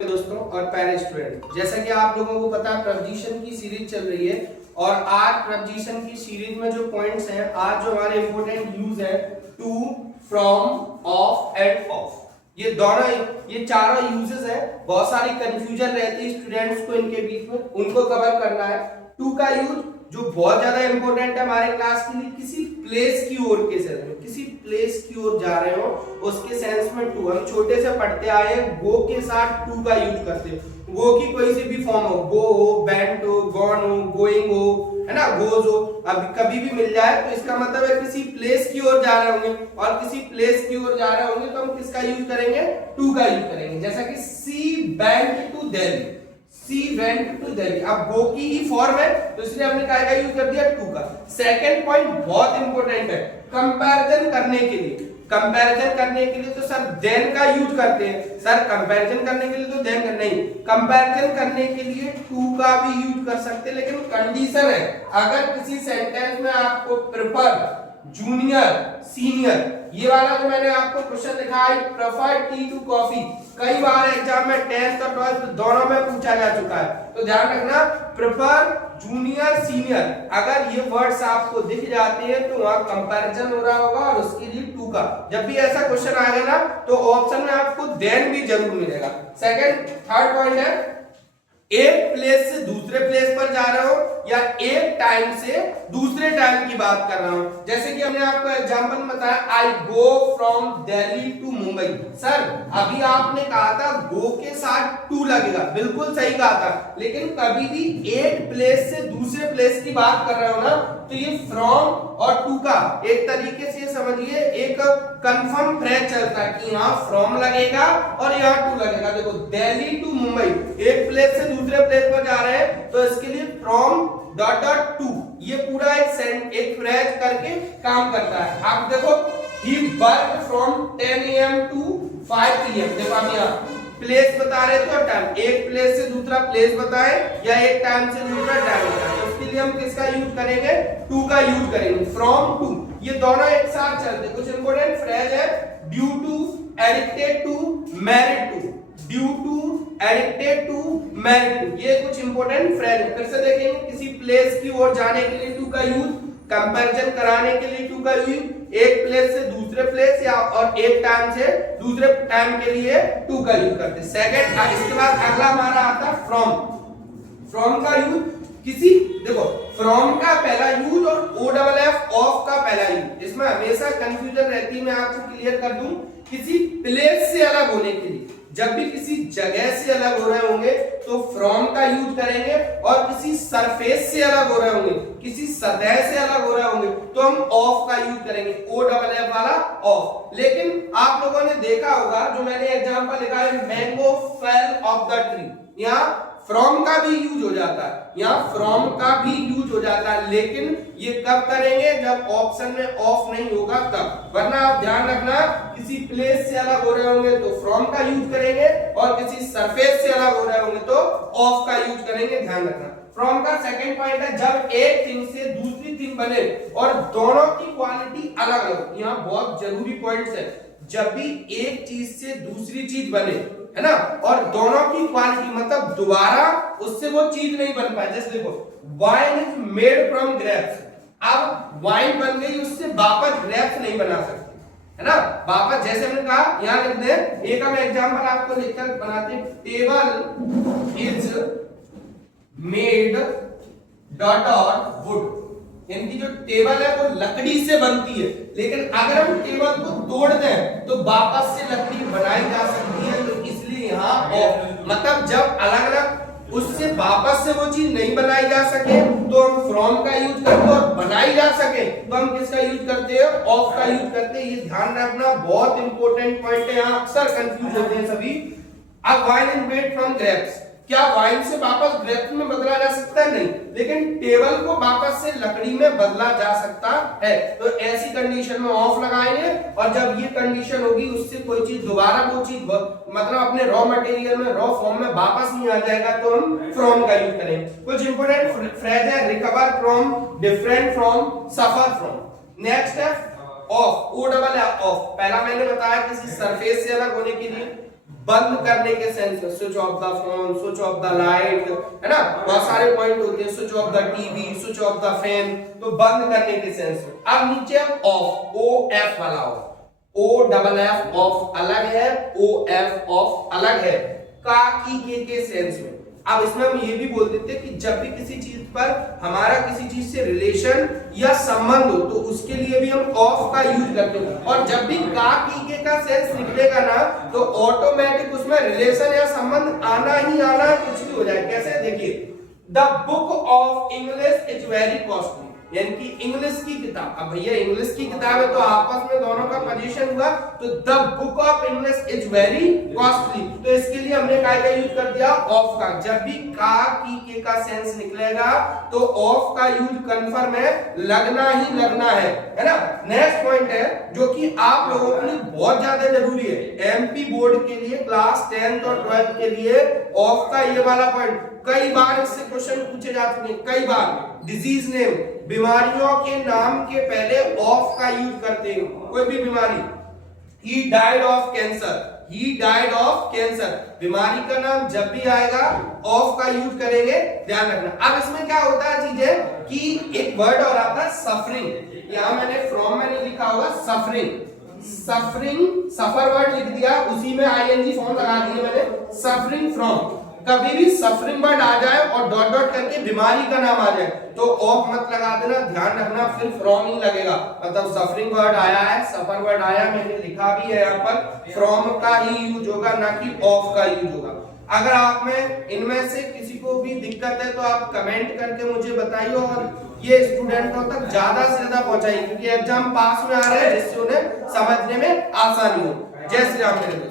दोस्तों और प्यारे स्टूडेंट, जैसा कि आप लोगों को पता है प्रपोजिशन की सीरीज चल रही है और आज प्रपोजिशन की सीरीज में जो पॉइंट्स हैं, आज जो हमारे इंपॉर्टेंट यूज है to, from, of and of, ये दोनों ये चारों यूजेस है। बहुत सारी कंफ्यूजन रहती है स्टूडेंट्स को इनके बीच में, उनको कवर करना है। टू का यूज जो बहुत ज्यादा इंपॉर्टेंट है हमारे क्लास के लिए, किसी प्लेस की ओर के सेंस में, किसी प्लेस की ओर जा रहे हो उसके सेंस में टू। हम छोटे से पढ़ते आए गो के साथ टू का यूज करते हो। गो की कोई सी भी फॉर्म हो, गो हो, वेंट हो, गॉन हो, गोइंग हो, है ना, गोज हो, अब कभी भी मिल जाए तो इसका मतलब है किसी प्लेस की ओर जा रहे होंगे, और किसी प्लेस की ओर जा रहे होंगे तो हम किसका यूज करेंगे? टू का यूज करेंगे। जैसा कि she went to Delhi, she went to Delhi, अब गो की ही फॉर्म है तो इसलिए हमने क्या यूज कर दिया? टू का। सेकंड पॉइंट बहुत इंपॉर्टेंट है, कंपैरिजन करने के लिए। कंपैरिजन करने के लिए तो सर देन का यूज करते हैं, सर कंपैरिजन करने के लिए तो देन का नहीं, कंपैरिजन करने के लिए टू का भी यूज कर सकते हैं, लेकिन कंडीशन है अगर किसी सेंटेंस में आपको प्रेफर, जूनियर, सीनियर, ये वाला जो मैंने आपको क्वेश्चन लिखा है प्रेफर टी टू कॉफी, कई बार एग्जाम में 10th और 12th दोनों में पूछा जा चुका है, तो ध्यान रखना प्रेफर, जूनियर, सीनियर, अगर ये वर्ड्स आपको दिख जाते हैं तो वहां कंपैरिजन हो रहा होगा और उसके लिए टू का। जब भी ऐसा क्वेश्चन आएगा ना तो ऑप्शन में आपको देन भी जरूर मिलेगा। सेकंड, थर्ड पॉइंट है एक प्लेस से दूसरे प्लेस पर जा रहे हो या एक टाइम से दूसरे टाइम की बात कर रहा हूं। जैसे कि हमने आपको एग्जांपल में बताया I go from Delhi to Mumbai. Sir अभी आपने कहा था गो के साथ टू लगेगा, बिल्कुल सही कहा था, लेकिन कभी भी एक प्लेस से दूसरे प्लेस की बात कर रहे हो ना तो ये फ्रॉम और टू का एक तरीके से समझिए एक कंफर्म फ्रेज चलता है कि यहाँ फ्रॉम लगेगा और यहाँ टू लगेगा। देखो दिल्ली टू मुंबई, एक प्लेस से दूसरे प्लेस पर जा रहे हैं तो इसके लिए फ्रॉम डॉट डॉट टू, ये पूरा एक फ्रेज करके काम करता है। आप देखो he work from 10 AM to 5 PM, देखो हम यहाँ प्लेस बता रहे थे और टाइम, एक प्लेस से दूसरा प्लेस बताए या एक टाइम से दूसरा टाइम बताए, तो उसके लिए हम किसका यूज करेंगे? टू का यूज करेंगे, फ्रॉम टू। ये दोनों एक साथ चलते। कुछ इंपॉर्टेंट फ्रेज है due to, addicted to, married to, due to, addicted to, married to, ये कुछ इंपॉर्टेंट फ्रेज है। फिर से देखेंगे किसी प्लेस की ओर जाने के लिए टू का यूज, कंपैरिजन कराने के लिए टू का यूज, एक प्लेस से दूसरे प्लेस या और एक टाइम से दूसरे टाइम के लिए टू का यूज करते हैं। सेकंड, इसके बाद अगला हमारा आता है फ्रॉम। फ्रॉम का यूज किसी, देखो फ्रॉम का पहला यूज और ओ डबल एफ ऑफ का पहला यूज, इसमें हमेशा कंफ्यूजन रहती है, मैं आपको क्लियर कर दूं। किसी प्लेस से अलग होने के लिए, जब भी किसी जगह से अलग हो रहे होंगे तो फ्रॉम का यूज करेंगे, और किसी सरफेस से अलग हो रहे होंगे, किसी सतह से अलग हो रहे होंगे तो हम ऑफ का यूज करेंगे, ओ डबल एफ वाला ऑफ। लेकिन आप लोगों ने देखा होगा जो मैंने एग्जांपल लिखा है mango fell off the tree, यहाँ फ्रॉम का भी यूज हो जाता है, यहाँ फ्रॉम का भी यूज हो जाता है, लेकिन ये कब करेंगे? जब ऑप्शन में ऑफ नहीं होगा तब, वरना आप ध्यान रखना किसी प्लेस से अलग हो रहे होंगे तो फ्रॉम का यूज करेंगे और किसी सरफेस से अलग हो रहे होंगे तो ऑफ का यूज करेंगे, ध्यान रखना। फ्रॉम का सेकंड पॉइंट है जब एक थिंग से दूसरी थिंग बने और दोनों की क्वालिटी अलग अलग, यहाँ बहुत जरूरी पॉइंट्स है, जब भी एक चीज से दूसरी चीज बने, है ना, और दोनों की क्वालिटी मतलब दोबारा उससे वो चीज नहीं बन पाए। जैसे देखो wine is made from grapes, अब वाइन बन गई, उससे वापस ग्रेप्स नहीं बना सकते, है ना, वापस। जैसे हमने कहा यहां लिख दे, एक हम एग्जांपल आपको लिखकर बनाते हैं, table is made dot dot would, इनकी जो टेबल है वो लकड़ी से बनती है, लेकिन अगर हम टेबल को तोड़ दें तो वापस से लकड़ी बनाई जा सकती है, तो इसलिए यहाँ ऑफ, मतलब जब अलग अलग उससे वापस से वो चीज नहीं बनाई जा सके तो हम फ्रॉम का यूज करते हैं, और बनाई जा सके तो हम किसका यूज करते हैं? ऑफ का यूज करते हैं। ये ध्यान रखना, बहुत इंपॉर्टेंट पॉइंट है, यहाँ अक्सर कंफ्यूज होते हैं सभी। अब wine is made from grapes, क्या वाइन से वापस ग्रेप्स में बदला जा सकता है? नहीं, लेकिन टेबल को वापस से लकड़ी में बदला जा सकता है, तो ऐसी कंडीशन में ऑफ लगाएंगे, और जब ये कंडीशन होगी उससे कोई चीज दोबारा वो चीज मतलब अपने रॉ मटेरियल में, रॉ फॉर्म में वापस नहीं आ जाएगा तो हम फ्रॉम का यूज करेंगे। कुछ इंपोर्टेंट फ्रेज है recover from, different from, suffer from. Next है ऑफ, ओ डबल ऑफ, पहला मैंने बताया किसी सरफेस से अलग होने के लिए, बंद करने के सेंस में, switch off the phone, switch off the light, है ना, बहुत सारे पॉइंट होते हैं, switch off the TV, switch off the fan, तो बंद करने के सेंस में। अब नीचे ऑफ, ओ एफ वाला ओ डबल एफ ऑफ अलग है, ओ एफ ऑफ अलग है, का की के सेंस में। अब इसमें हम ये भी बोल देते हैं कि जब भी किसी चीज पर हमारा किसी चीज से रिलेशन या संबंध हो तो उसके लिए भी हम ऑफ का यूज करते हैं, और जब भी का की के का सेंस निकलेगा ना तो ऑटोमेटिक उसमें रिलेशन या संबंध आना ही आना, कुछ भी हो जाए। कैसे, देखिए, the book of English is very costly, यानी कि इंग्लिश की किताब, अब भैया इंग्लिश की किताब है तो आपस में दोनों का पोजीशन हुआ, तो the book of English is very costly, तो इसके लिए हमने काय का यूज कर दिया, ऑफ का। जब भी का की के का सेंस निकलेगा तो ऑफ का यूज कंफर्म है, लगना ही लगना है ना। नेक्स्ट पॉइंट है जो कि आप लोगों के लिए बहुत ज्यादा जरूरी है, एमपी बोर्ड के लिए, क्लास 10th और 12th के लिए ऑफ का ये वाला पॉइंट कई बार इससे क्वेश्चन पूछे जा चुके हैं, कई बार। डिजीज नेम, बीमारियों के नाम के पहले ऑफ का यूज करते हैं, कोई भी बीमारी, he died of cancer, he died of cancer, बीमारी का नाम जब भी आएगा ऑफ का यूज करेंगे, ध्यान रखना। अब इसमें क्या होता है चीजें कि एक वर्ड और आता है सफरिंग, यहां मैंने फ्रॉम में नहीं लिखा होगा, सफरिंग, सफरिंग, सफर वर्ड लिख दिया, उसी में आईएनजी फॉर्म लगा दिया मैंने, सफरिंग फ्रॉम। कभी भी सफरिंग वर्ड आ जाए और डॉट डॉट करके बीमारी का नाम आ जाए तो ऑफ मत लगा देना, ध्यान रखना, फिर फ्रॉम ही लगेगा। मतलब सफरिंग वर्ड आया है, सफर वर्ड आया, मैंने लिखा भी है यहाँ पर, फ्रॉम का ही यूज होगा, ना कि ऑफ का यूज होगा। अगर आप में इनमें से किसी को भी दिक्कत है तो आप कमेंट करके मुझे बताइए, और ये स्टूडेंटों तक ज्यादा से ज्यादा पहुंचाइए, क्योंकि एग्जाम पास में आ रहे हैं जिससे उन्हें समझने में आसानी हो। जय श्री राम मेरे दोस्त।